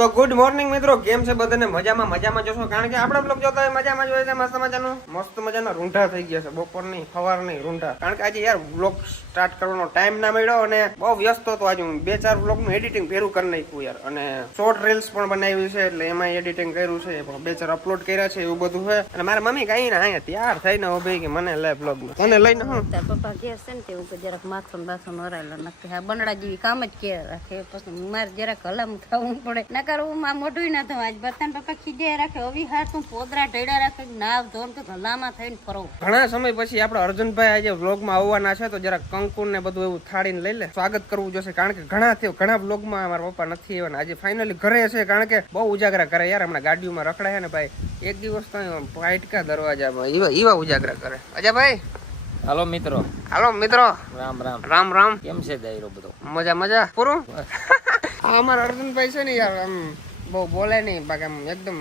તો good morning મિત્રો, કેમ છે બધાને? મજામાં મજામાં જશો? કારણ કે આપણે બ્લોગ જોતા હોય મજામાં જોઈએ છે, મસ્ત મજાનું. મસ્ત મજાના રૂંઢા થઈ ગયા છે, બપોરની નહીં રૂંઢા. કારણ કે આજે યાર બ્લોગ સ્ટાર્ટ કરવાનો ટાઈમ ના મળ્યો અને બહુ વ્યસ્ત હતો આજે હું. બે ચાર બ્લોગનું એડિટિંગ ભેરું કરી નાખ્યું યાર. અને શોર્ટ રીલ્સ પણ બનાવી છે, એટલે એમાં એડિટિંગ કર્યું છે, પણ બે ચાર અપલોડ કર્યા છે, એવું બધું છે. અને મારા મમ્મી કઈ ના, અહીંયા તૈયાર થઈને ઊભી કે મને લે બ્લોગ મને લઈને હું. પપ્પા કે છે ને તેવું કે જરાક માથું બાથું નરાયેલો નથી. આ બનડા જેવી કામ જ કે રાખે. પછી મારે જરાક હલામ થવું પડે. નકર હું માં મોઢું ના ધોવા બતન પપ્પા ખીજે રાખે અવી હાર તું પોદરા ઢેડા રાખે નાવ ધોન કે હલામાં થઈને ફરો. ઘણા સમય પછી આપડે અર્જુનભાઈ આજે વ્લોગમાં આવવાના છે તો જરા કંકુ ને બધું એવું થાળીને લઈ લે. સ્વાગત કરવું જોશે કારણ કે ઘણા થયો ઘણા વ્લોગમાં મારા પપ્પા નથી આવ્યા આજે ફાઇનલી ઘરે છે કારણ કે બહુ ઉજાગરા કરે યાર હમણાં ગાડીઓમાં રખડાય ને ભાઈ એક દિવસ તો પાઇટકા દરવાજામાં એવા એવા ઉજાગરા કરે. અજા ભાઈ. હાલો મિત્રો. હાલો મિત્રો. રામ રામ. રામ રામ. કેમ છે દાયરો બધો? મજા મજા. પૂરું? આ અમારા અર્જુનભાઈ છે ને યાર આમ બહુ બોલે નહીં બાકી આમ એકદમ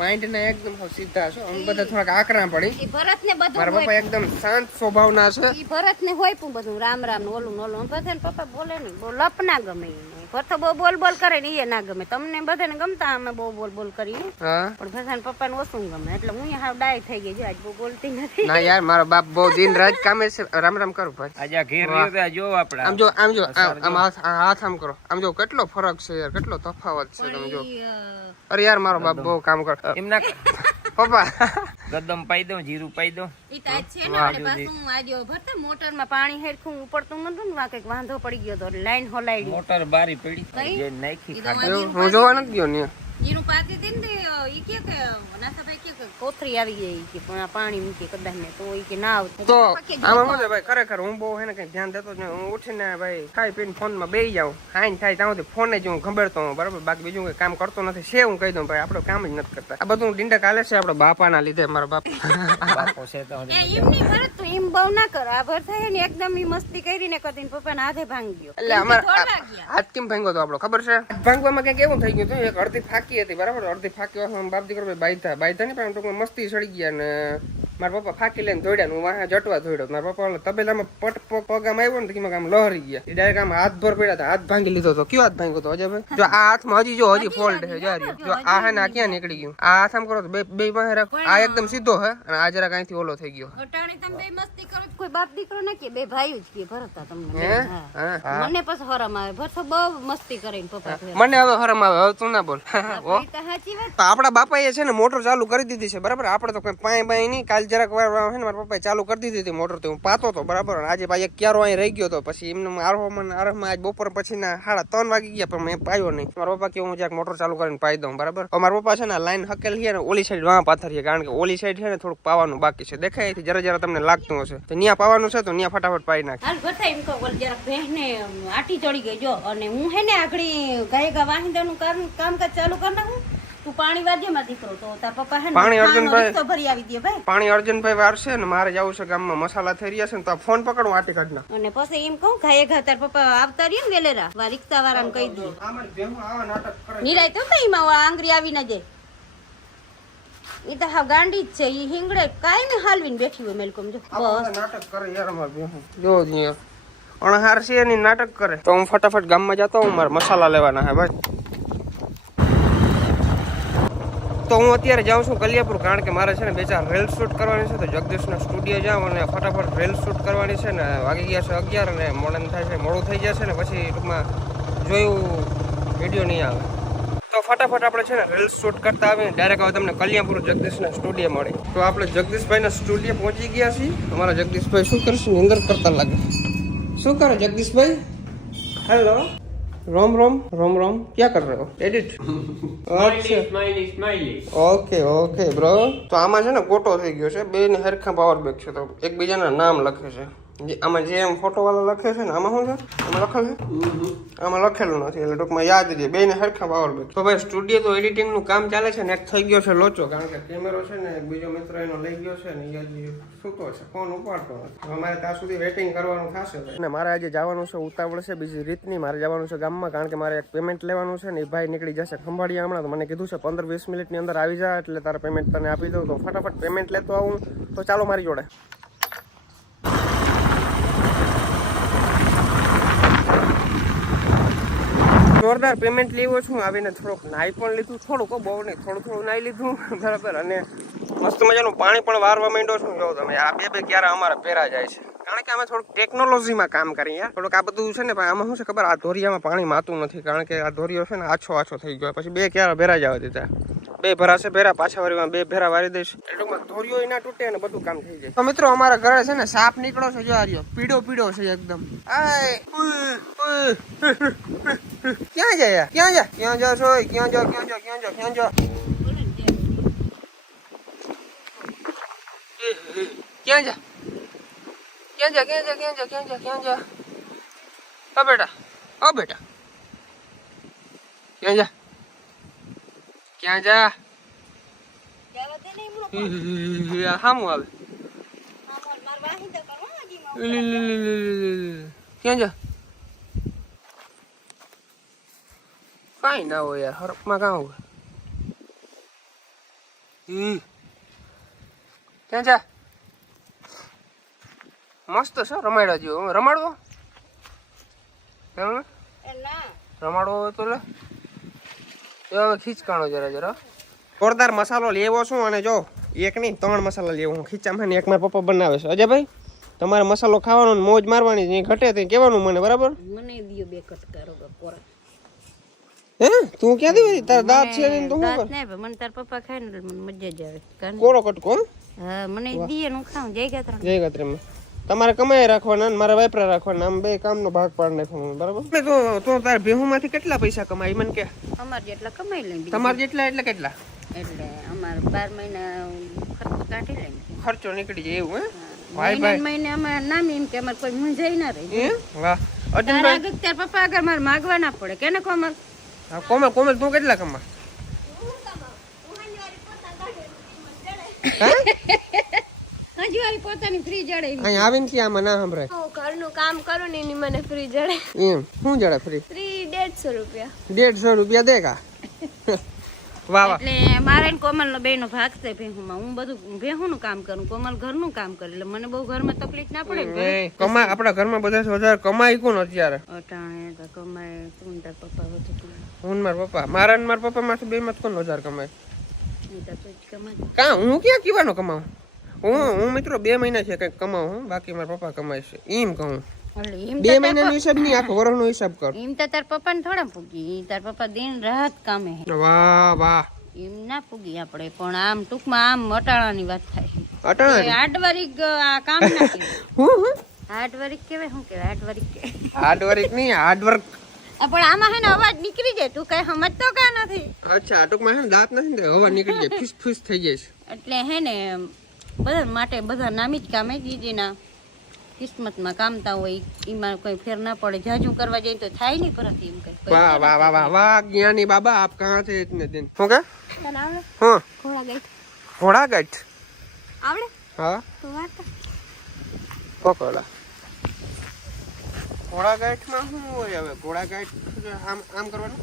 માઇન્ડ ને એકદમ સીધા છો. અમે બધા થોડાક આકરા પડી. ભરત ને બધું મારા પપ્પા એકદમ શાંત સ્વભાવના છે. ભરત ને હોય પણ બધું રામ રામ ઓલું ઓલું. પપ્પા બોલે નહીં લપ ના ગમે. ભરતો બહુ બોલ બોલ કરે ને એ ના ગમે. તમને બધાને ગમતા અમે બહુ બોલ બોલ કરીએ પણ ભસાને પપ્પાને ઓછું ગમે. એટલે હું હાવ ડાય થઈ ગઈ જો આજ બહુ બોલતી નથી. ના યાર મારો બાપ બહુ દિન રાત કામે છે. રામ રામ કરું ભાઈ. આજે ઘેર રહ્યો તો જો આપણે. આમ જો આમ જો આમ હાથ આમ કરો. આમ જો કેટલો ફરક છે યાર કેટલો તફાવત છે તમે જો. અરે યાર મારો બાપ બહુ કામ કરે એમના પપ્પા. ગદમ પાઈ દઉં જીરું પાઈ દઉં. ઈ તો આજ છે ને આપણે પાછું ભરતે મોટરમાં પાણી હેરખું ઉપડતું નતું ને વાકે વાંધો પડી ગયો તો લાઈન હોલાઈ મોટર બારી પડી. જે નાખી ઈ હું હું જોવા નથી ગયો ને. જીરું પાતી દીન ને તે ઈ કે કે નાથાભાઈ કે કે કોથરી આવી ગઈ કે પણ આ પાણી મૂકે કદાચ ને તો કે ના આવતું તો આમાં શું ભાઈ? ખરેખર હું બહુ કઈ ધ્યાન દેતો જ હું ઉઠીને ભાઈ ખાઈ પીને ફોનમાં બેસી જાઉં. હાઈન થાય ત્યાં સુધી ફોન જ હું ખંભેરતો હોઉં બરાબર? બાકી બીજું કઈ કામ કરતો નથી. છે હું કહી દઉં ભાઈ આપણે કામ જ નથી કરતા. આ બધું ડીંડા કાલે છે આપણા બાપાના લીધે મારા બાપ. બાપો છે તો એમ નહીં ભરત તું એમ બહુ ના કર. આ ભર થાય ને એકદમ ઈ મસ્તી કરીને કરતી ને પપ્પાના હાથે ભાંગી ગયો. એટલે અમારે. હાથ કેમ ભાંગ્યો તો આપણો? ખબર છે? ભાંગવામાં કંઈક એવું થઈ ગયું હતું એક અડધી ફાકી હતી બરાબર? અડધી ફાકી બાપ દીકરો ભાઈ બાયતા બાયતા નહીં પણ ટૂંકમાં મસ્તી સડી ગયા ને મારા પપ્પા ફાકી લઈને દોડ્યા હું વાહ જટવા દોડ્યો. મારા પપ્પા તબેલામાં પટ પગ આમ આવ્યો ને કે આમ લહરી ગયા. એ ડાયરેક્ટ આમ હાથ ભર પડ્યા હતા. હાથ ભાંગી લીધો હતો. કયો હાથ ભાંગ્યો હતો? અજય જો આ હાથમાં હજી જો હજી ફોલ્ટ છે જો આ જો આ હે ને આ ક્યાં નીકળી ગયું? આ હાથ આમ કરો તો બે બે પાસે રાખ. આ એકદમ સીધો હે અને આ જરા અહીંથી ઓલો થઈ ગયો. અટાણે તમે બે મસ્તી કરો કોઈ બાપ દીકરો ના કે? બે ભાઈઓ જ કે ભરતા તમને. હે. મને પછી હરમ આવે. ભરતો બહુ મસ્તી કરીને પપ્પા મને હવે હરમ આવે. હવે તું ના બોલ. આપડા તો તો આપણા બાપાએ છે ને મોટર ચાલુ કરી દીધી છે બરાબર? આપણે તો કઈ પાય બાય નહીં કાલ જરાક વાર હે ને મારા પપ્પાએ ચાલુ કરી દીધી હતી મોટર તો હું પાતો હતો બરાબર. આજે પાછી એક ક્યારો અહીં રહી ગયો હતો પછી એમને આરહોમાં આરહમાં આજ બપોર પછીના સાડા ત્રણ વાગી ગયા પણ મેં પાયો નહીં. મારા પપ્પા કે હું મોટર ચાલુ કરીને પાઈ દઉં, બરાબર? મારા પપ્પા છે ને લાઈન હકેલ છે ને ઓલી સાઈડ વાં પાથરીએ કારણ કે ઓલી સાઈડ છે ને થોડુંક પાવાનું બાકી છે. દેખાય છે જરા જરા તમને લાગતું હશે. તો ત્યાં પાવાનું છે તો ત્યાં ફટાફટ પાઈ નાખે. હાલ બતાય એમ કહો જરાક બહેને આટી ચડી ગઈ જો. અને હું હે ને આગળી ગાય ગા વાહિંદાનું કામ કામકાજ ચાલુ કરી નાખું? તું પાણી વાજે માં દીકરો તો તાર પપ્પા હે પાણી અર્જુનભાઈ- રિક્ષો ભરી આવી દે ભાઈ. પાણી અર્જુનભાઈ વાર છે ને મારે જવું છે ગામમાં મસાલા થઈ રહ્યા છે ને તો ફોન પકડું આટી કાઢ અને પછી એમ કહું ગાયે ઘા તાર પપ્પા આવતા રહીએ ને વેલેરા વા રિક્ષા વાળાને કહી દઈએ આ મારી આવા નાટક કરે નિરાય તો કઈ માં આંગળી આવી ના જાય. તો હા ગાંડી જ છે ઈ હિંગડે કાયમી હાલવીને બેઠી હોય મેલકોમ જો. બસ. નાટક કરે યાર અમાર બેહું. જો જીઓ. અણહાર છે એની નાટક કરે. તો હું ફટાફટ ગામમાં જતો હું મારે મસાલા લેવાના હે ભાઈ. તો હું અત્યારે જાઉં છું કલિયાપુર, કારણ કે મારે છે ને બે ચાર રેલ શૂટ કરવાની છે, તો જગદીશના સ્ટુડિયો જાઉં અને ફટાફટ રેલ શૂટ કરવાની છે ને વાગી ગયા છે અગિયાર અને મોડન થાય છે, મોડું થઈ જશે ને પછી ટૂંકમાં જોયું વીડિયો નહીં આવે. તો ફટાફટ આપણે છે ને રીલ્સ શૂટ કરતા આવીને ડાયરેક્ટ હવે તમને કલ્યાણપુર જગદીશના સ્ટુડિયો મળે. તો આપણે જગદીશભાઈના સ્ટુડિયો પહોંચી ગયા છીએ. અમારા જગદીશભાઈ શું કરશે? નિંદર કરતા લાગે. શું કરે જગદીશભાઈ? હેલો રોમ રોમ રોમ રોમ. ક્યાં કર રહે હો એડિટ ઓકે ઓકે બ્રો. તો આમાં છે ને ખોટો થઈ ગયો છે. બે ની હરખા પાવર બેગ છે તો એકબીજાના નામ લખે છે. આમાં જે એમ ફોટો વાળા લખે છે ને આમાં શું છે? આમાં લખેલું છે? આમાં લખેલું નથી એટલે ટૂંકમાં યાદ રહે. બે ને હરખા પાવર બેક તો ભાઈ સ્ટુડિયો તો એડિટિંગનું કામ ચાલે છે ને એક થઈ ગયો છે લોચો કારણ કે કેમેરો છે ને બીજો મિત્ર એનો લઈ ગયો છે ને યાદ સૂતો છે ફોન ઉપાડતો નથી. અમારે ત્યાં સુધી વેટિંગ કરવાનું થશે અને મારે આજે જવાનું છે ઉતાવળ છે બીજી રીતની મારે જવાનું છે ગામમાં કારણ કે મારે એક પેમેન્ટ લેવાનું છે ને એ ભાઈ નીકળી જશે ખંભાળિયા હમણાં તો મને કીધું છે પંદર વીસ મિનિટની અંદર આવી જા એટલે તારે પેમેન્ટ તને આપી દઉં. તો ફટાફટ પેમેન્ટ લેતો આવું તો ચાલો મારી જોડે. જોરદાર પેમેન્ટ લેવો છું. આવીને થોડુંક નાહી પણ લીધું, થોડુંક બહુ નહીં થોડું થોડું નાહી લીધું. બરાબર. અને મસ્ત મજાનું પાણી પણ વારવા માંડ્યો છું. જો તમે આ બે બે ક્યારે અમારે પહેરા જાય છે. કારણ કે અમે થોડુંક ટેકનોલોજીમાં કામ કરીએ યાર થોડુંક આ બધું છે ને આમાં શું છે ખબર? આ ધોરિયામાં પાણી માતું નથી. કારણ કે આ ધોરિયો છે ને, આછો આછો થઈ ગયો. પછી બે ક્યારે ભેરા જવા દીધા? બે ભરાશે ભેરા પાછા વારી બે ભેરા વારી દઈશ. ટૂંકમાં ધોરિયો ના તૂટે અને બધું કામ થઈ જાય. તો મિત્રો, અમારા ઘરે છે ને, સાપ નીકળો છે, જો આ પીળો પીળો છે, એકદમ. આય. ક્યાં જાય ક્યાં જા ક્યાં જા છો ક્યાં જા ક્યાં જા ક્યાં જા ક્યાં જા ક્યાં જા ક્યાં જા ક્યાં જા ક્યાં જા ક્યાં જા ક્યાં જા ઓ બેટા ઓ બેટા ક્યાં જા ક્યાં જા આ હામું આવે. ક્યાં જા કાંઈ ના હોય યાર હરફમાં કાં હોય ઈ. ક્યાં જા. મસ્ત છે રમાડવા જેવો. રમાડવો? રમાડવો હોય તો લે. એ હવે ખીચકાણો જરા જરા. જોરદાર મસાલો લેવો છું અને જો એક નહીં ત્રણ મસાલા લેવો હું ખીચામાં ને એક મારા પપ્પા બનાવે છે. અજયભાઈ તમારે મસાલો ખાવાનો મોજ મારવાની જે ઘટે તે કહેવાનું મને બરાબર? મને દિયો બે કટકારો કોરા. હે? તું ક્યાંથી વળી? તારા દાંત છે ને તું કર? નહીં પણ મને તાર પપ્પા ખાય ને મને મજા જ આવે. કોરો કટકો હા મને દીએ નું ખાઉં જય ગાત્રા જય ગાત્રીમાં તમારે કમાઈ રાખવાના મારા વાપરા રાખવાના આમ બે કામનો ભાગ પાડ નાખવાનો બરાબર? ને તું તું તારા ભેહુમાંથી કેટલા પૈસા કમાઈ મને કે. અમાર જેટલા કમાઈ લઈ તમાર જેટલા એટલે કેટલા? એટલે અમાર બાર મહિના ખર્ચો કાઢી લઈ ખર્ચો નીકળી જાય એવું હે? ભાઈ મહિને ને મહિને અમે નામ એમ કે અમારે કોઈ મૂંઝાઈ ના રહે. હે? વાહ. અર્જુનભાઈ? આગળ તાર પપ્પા આગળ મારે માગવા ના પડે. કેને કોમલ હા કોમલ કોમલ તું કેટલા કમા હજુ વાળી પોતાની ફ્રી જડે અહીં આવીને થી આમાં ના સંભળાય. હું ઘરનું કામ કરું ને એની મને ફ્રી જડે. એમ શું જડે ફ્રી ફ્રી દેડસો રૂપિયા. દેડસો રૂપિયા દે કા? વાહ વાહ. એટલે મારે કોમલ નો બે નો ભાગ છે ભેહુમાં. હું બધું ભેહું નું કામ કરું કોમલ ઘરનું કામ કરે. એટલે મને બહુ ઘરમાં તકલીફ ના પડે કમાય. આપણા ઘરમાં બધા વધારે કમાય કોણ અત્યારે? અટાણે કમાય તું તાર પપ્પા બધું હું માર પપ્પા. મારા ને મારા પપ્પા માંથી બે માં કોણ હજાર કમાય? નહીં કા હું ક્યાં કીવાનો કમાઉં? હું હું મિત્રો બે મહિના છે કંઈક કમાઉં હું બાકી મારા પપ્પા કમાય છે. એમ કહું. બે મહિનાનો હિસાબ નહીં આખો વર્ષનો હિસાબ કર. એમ તો તાર પપ્પા ને થોડા પૂગી તાર પપ્પા દિન રાત કામે વાહ વાહ. એમ ના પૂગી આપણે પણ આમ ટૂંકમાં આમ અટાણાની વાત થાય. અટાણા હાર્ડવરિક આ કામ ના હું હું? હાર્ડવરિક કહેવાય શું કહેવાય? કહેવાય. હાર્ડ વર્ક નહીં હાર્ડ વર્ક આ પણ આમાં હે ને અવાજ નીકળી જાય. તું કઈ સમજતો કા નથી. અચ્છા ટૂંકમાં હે ને દાંત નથી ને અવાજ નીકળી જાય ફીસ ફીસ થઈ જાય છે. એટલે હે ને બધા માટે બધા નામી જ કામે જીજીના. કિસ્મતમાં કામતા હોય એમાં કોઈ ફેર ના પડે. જાજુ કરવા જાય તો થાય નહીં પરત એમ કઈ. વાહ વાહ વાહ વાહ વાહ જ્ઞાની બાબા આપ કહાં છે ઇતને દિન શું કે હા ઘોડા ગઈ ઘોડા ગાંઠ આવડે? હા. તો વાત પકોડા. ઘોડા ગાંઠમાં શું હોય હવે? ઘોડા ગાંઠ આમ આમ કરવાનું?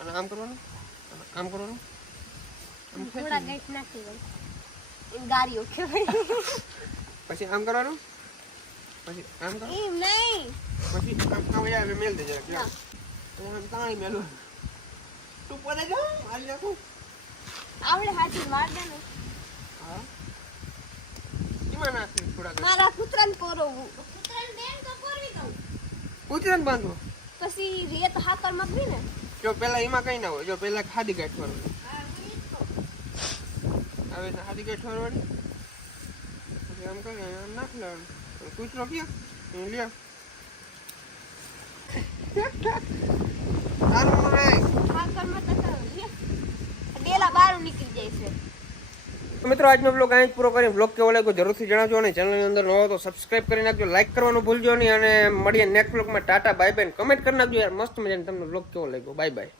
અને આમ કરવાનું? અને આમ કરવાનું? ઘોડા ગઈ નાખી ગઈ એમ ગાડીઓ કહેવાય. પછી આમ કરવાનું? પછી આમ કરવાનું નહીં. પછી આમ આમ યાર મેલ દે જરાક આમ તાણી મેલું તું પોતે જા હાલી નાખું. આવડે હાથી માર દે ને. હા. મારા કૂતરાને પોરવવું કૂતરાને બેન તો પોરવી દઉં કૂતરાને બાંધવો પછી રેત હાકર મગવી ને. જો પેલા એમાં કઈ ના હોય જો પેલા ખાડી ગાંઠ ફરવાની હવે ખાડી ગાંઠ ફરવાની આમ કરી આમ નાખી લેવાનું. કૂતરો ક્યાં? એ લે તારું રે હાકરમાં તો તો લે. ડેલા બહાર નીકળી જાય છે મિત્રો, આજનો બ્લોગ અહીં જ પૂરો કરી બ્લોગ કેવો લાગ્યો જરૂરથી જણાવજો અને ચેનલની અંદર નવો તો સબસ્ક્રાઈબ કરી નાખજો લાઈક કરવાનું ભૂલજો નહીં અને મળીએ નેક્સ્ટ બ્લોગમાં ટાટા બાય બાય કમેન્ટ કરી નાખજો યાર. મસ્ત મજાને તમને બ્લોગ કેવો લાગ્યો. Bye bye